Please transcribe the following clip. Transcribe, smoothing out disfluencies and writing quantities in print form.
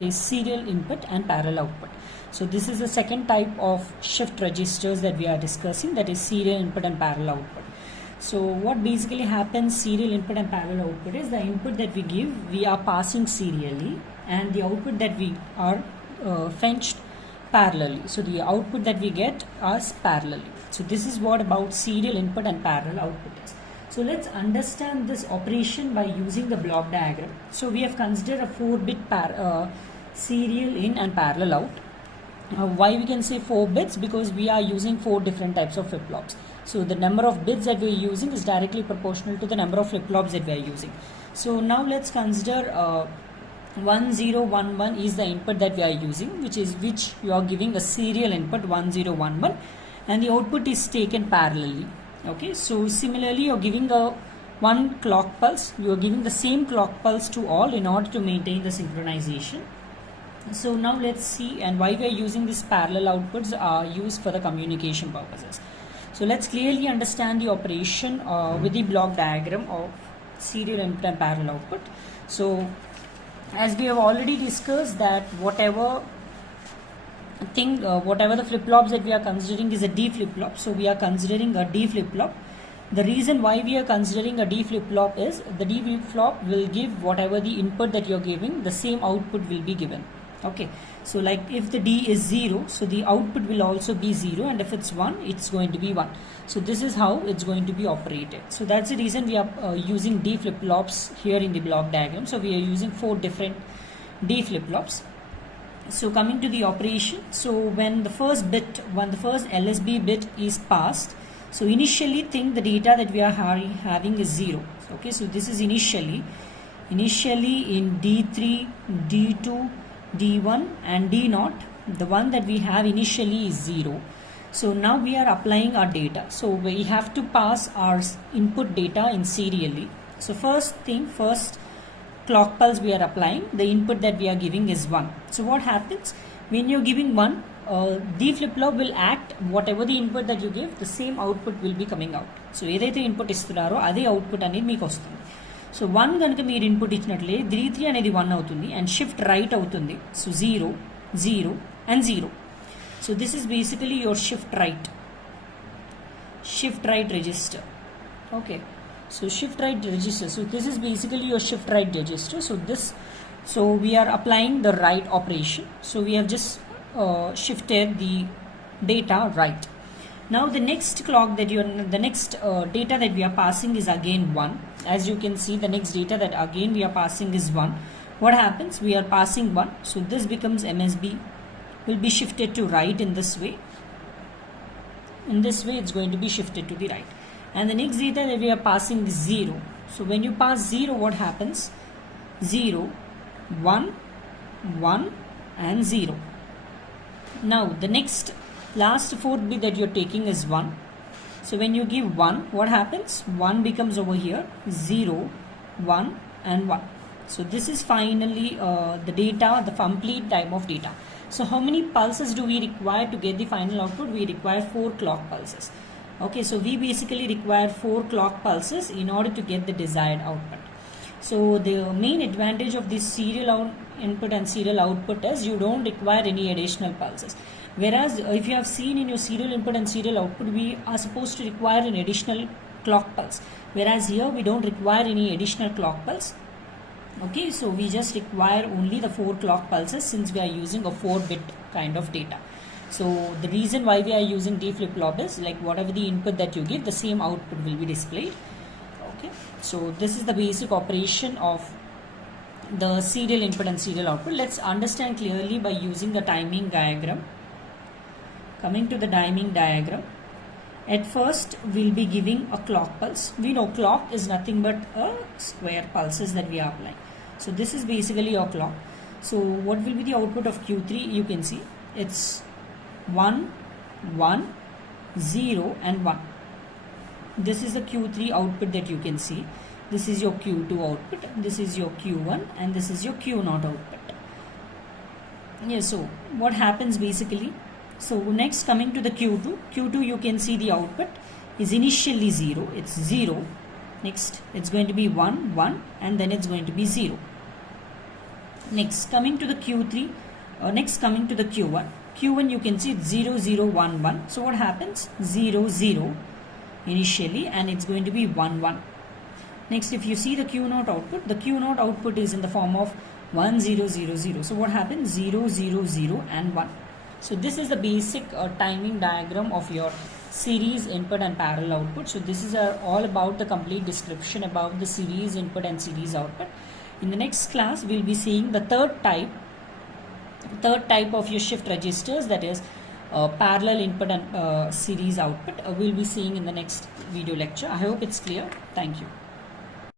is serial input and parallel output. So this is the second type of shift registers that we are discussing, that is serial input and parallel output. So what basically happens, serial input and parallel output, is the input that we give, we are passing serially, and the output that we are fetched parallelly. So the output that we get is parallelly. So this is what about serial input and parallel output is. So let's understand this operation by using the block diagram. So we have considered a 4-bit serial in and parallel out. Why we can say 4 bits? Because we are using 4 different types of flip-flops. So the number of bits that we are using is directly proportional to the number of flip-flops that we are using. So now let's consider 1011 is the input that we are using, which you are giving a serial input 1011, and the output is taken parallelly. Okay, so similarly you are giving one clock pulse, you are giving the same clock pulse to all in order to maintain the synchronization. So now let's see, and why we are using these parallel outputs are used for the communication purposes. So let's clearly understand the operation with the block diagram of serial input and parallel output. So as we have already discussed that whatever the flip-flops that we are considering is a D flip-flop. So we are considering a D flip-flop. The reason why we are considering a D flip-flop is the D flip-flop will give whatever the input that you are giving, the same output will be given. Okay, so like if the D is 0, so the output will also be 0, and if it's 1, it's going to be 1. So this is how it's going to be operated. So that's the reason we are using D flip-flops here in the block diagram. So we are using 4 different D flip-flops. So coming to the operation, so when the first LSB bit is passed, so initially think the data that we are having is 0. Okay, so this is initially in D3, D2, D1 and D0, the one that we have initially is 0. So now we are applying our data. So we have to pass our input data in serially. So first clock pulse we are applying, the input that we are giving is 1. So what happens when you're giving 1, the flip-flop will act, whatever the input that you give, the same output will be coming out. So ఏదైతే input ఇస్తున్నారో అదే output అనేది మీకు వస్తుంది. So 1 కనుక మీరు input ఇచ్చినట్లే D3 అనేది 1 అవుతుంది అండ్ షిఫ్ట్ రైట్ అవుతుంది. So 0, 0 and 0. So this is basically your shift right register. Okay, so shift right register. So this is basically your shift right register. So we are applying the right operation. So we have just shifted the data right. Now the next data that we are passing is again 1. As you can see, the next data that again we are passing is 1. What happens? We are passing 1. So this becomes MSB, will be shifted to right in this way. In this way it's going to be shifted to the right. And the next data that we are passing is 0. So when you pass 0, what happens? 0, 1, 1 and 0. Now the last 4th bit that you're taking is 1. So when you give 1, what happens? 1 becomes over here 0, 1 and 1. So this is finally the data, the complete time of data. So how many pulses do we require to get the final output? We require 4 clock pulses. Okay, so we basically require 4 clock pulses in order to get the desired output. So the main advantage of this serial input and serial output is you don't require any additional pulses. Whereas if you have seen in your serial input and serial output, we are supposed to require an additional clock pulse. Whereas here we don't require any additional clock pulse. Okay, so we just require only the 4 clock pulses since we are using a 4-bit kind of data. So the reason why we are using D flip-flop is like whatever the input that you give, the same output will be displayed. Okay, so this is the basic operation of the serial input and serial output. Let's understand clearly by using the timing diagram. Coming to the timing diagram, at first we'll be giving a clock pulse. We know clock is nothing but a square pulses that we are applying. So this is basically your clock. So what will be the output of Q3? You can see it's 1, 1, 0 and 1. This is the Q3 output that you can see. This is your Q2 output, this is your Q1 and this is your Q0 output. Yeah, so what happens basically? So next coming to the Q2 you can see the output is initially 0, it's 0. Next it's going to be 1, 1 and then it's going to be 0. Next, coming to the Q3, next coming to the Q1. Q1 you can see it's 0 0 1 1. So what happens? 0 0 initially, and it's going to be 1 1. Next, if you see the Q0 output, the Q0 output is in the form of 1 0 0 0. So what happens? 0 0 0 and 1. So this is the basic timing diagram of your series input and parallel output. So this is all about the complete description about the series input and series output. In the next class, we'll be seeing the third type of your shift registers, that is parallel input and series output. We'll be seeing in the next video lecture. I hope it's clear. Thank you.